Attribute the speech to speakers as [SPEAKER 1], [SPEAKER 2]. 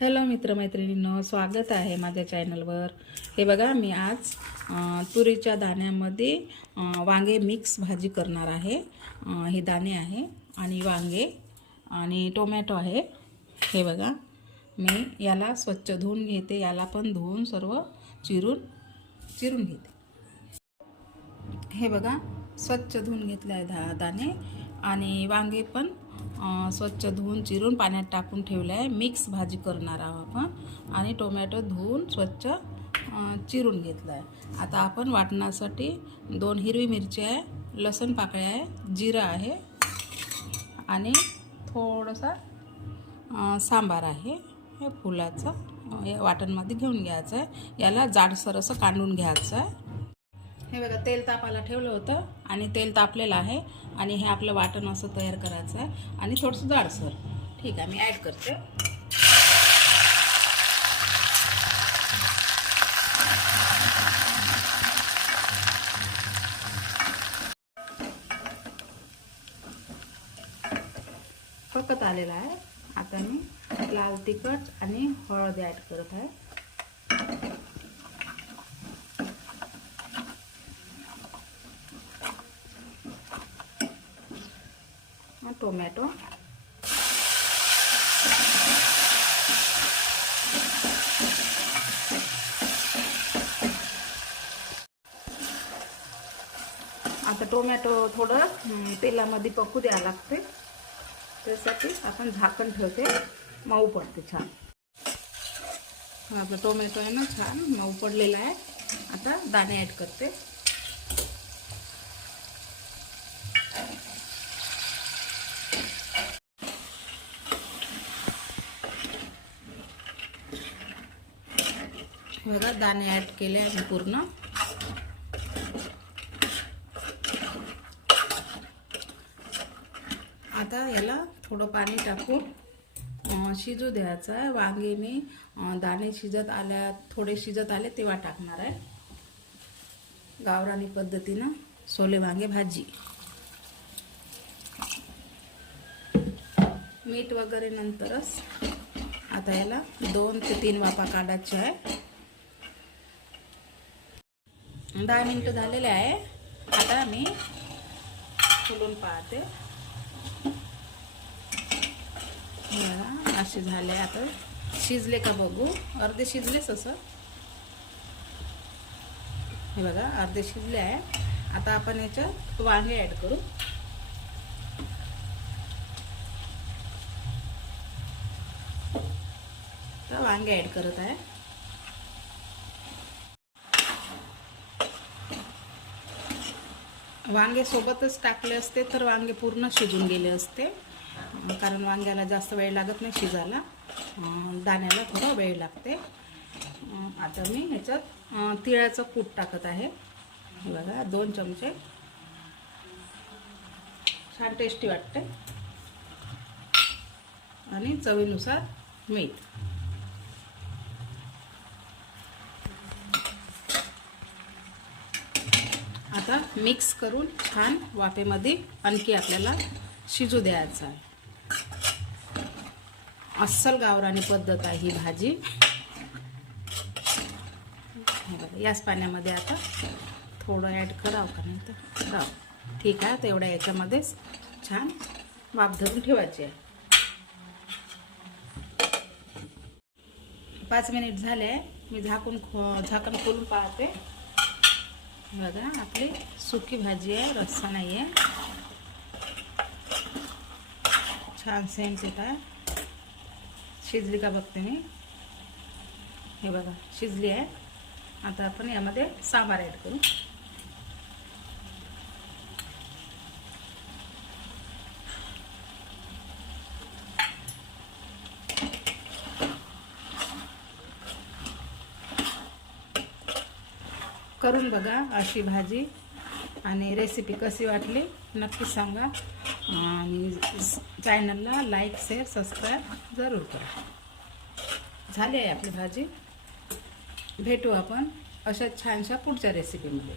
[SPEAKER 1] Hello मित्रमैत्रिणींनो स्वागत आहे माझ्या चॅनलवर. हे बघा मी आज तुरीच्या दाण्यामध्ये वांगे मिक्स भाजी करणार आहे. हे दाणे आहे आणि वांगे आणि टोमॅटो आहे. हे बघा मी याला स्वच्छ धुवून घेते. याला पण धुवून सर्व चिरून चिरून घेते. हे बघा स्वच्छ धुवून घेतले आहे दा दाणे आणि वांगे पण स्वच्छ धुवून चिरून पाण्यात टाकून ठेवले आहे मिक्स भाजी करणार आहोत आपण. आणि टोमॅटो धुवून स्वच्छ चिरून घेतलं आहे आता आपण वाटण्यासाठी दोन हिरवी मिरची आहे लसण पाकळ्या आहे जिरं आहे आणि थोडासा सांबार आहे. हे फुलाचं या वाटणमध्ये घेऊन घ्यायचं आहे याला जाडसर असं कांडून घ्यायचं आहे हे बघा तेल तापायला ठेवलं होतं आणि तेल तापलेलं आहे आणि हे आपलं वाटण असं तयार करायचं आहे. आणि थोडंसं जाडसर. ठीक आहे मी ॲड करते. फकत आलेला आहे. आता मी लाल तिखट आणि हळद ॲड करत आहे. हा टोमॅटो. आता टोमॅटो थोडं तेलामध्ये पकू द्यावं लागते. त्यासाठी आपण झाकण ठेवते. मऊ पडते छान. हा, आपला टोमॅटो आहे ना छान मऊ पडलेला आहे. आता दाणे ॲड करते. बघा दाणे ॲड केले आहे पूर्ण. आता याला थोडं पाणी टाकून शिजू द्यायचं आहे. वांगे मी दाणे शिजत आल्या थोडे शिजत आले तेव्हा टाकणार आहे. गावरानी पद्धतीनं सोले वांगे भाजी. मीठ वगैरे नंतरच आता याला दोन ते तीन वाफा काढायचे आहे. दहा मिनटं झालेले आहे. आता मी फुलून पाहते. बघा, असे झाले आता. शिजले का बघू? अर्धे शिजलेच असं हे बघा अर्धे शिजले आहे. आता आपण याच्यात वांगे ॲड करू. तर वांगे ॲड करत आहे. वांगे सोबतच टाकले असते तर वांगे पूर्ण शिजून गेले असते. कारण वांग्याला जास्त वेळ लागत नाही शिजायला. दाण्याला थोडा वेळ लागते. आता मी ह्याच्यात तिळाचं कूट टाकत आहे. बघा दोन चमचे. छान टेस्टी वाटते आणि चवीनुसार मीठ. आता मिक्स करून छान वाफेमध्ये आणखी आपल्याला शिजू द्यायचं आहे. अस्सल गावरानी पद्धत आहे ही भाजी. याच पाण्यामध्ये आता थोडं ॲड करावं का नाही तर? करावं ठीक आहे तर एवढ्या याच्यामध्येच छान वाफ धरून ठेवायची आहे. पाच मिनिट झाले आहे. मी झाकून खो झाकण खोलून पाहते. बघा आपली सुकी भाजी आहे रस्सा नाही आहे. छान सेंट येत आहे. शिजली का बघते मी. हे बघा शिजली आहे. आता आपण यामध्ये सांबार ॲड करू. करून बघा अशी भाजी आणि रेसिपी कशी वाटली नक्की सांगा. आणि चॅनलला लाईक शेअर सबस्क्राईब जरूर करा. झाली आहे आपली भाजी. भेटू आपण अशा छानशा पुढच्या रेसिपीमध्ये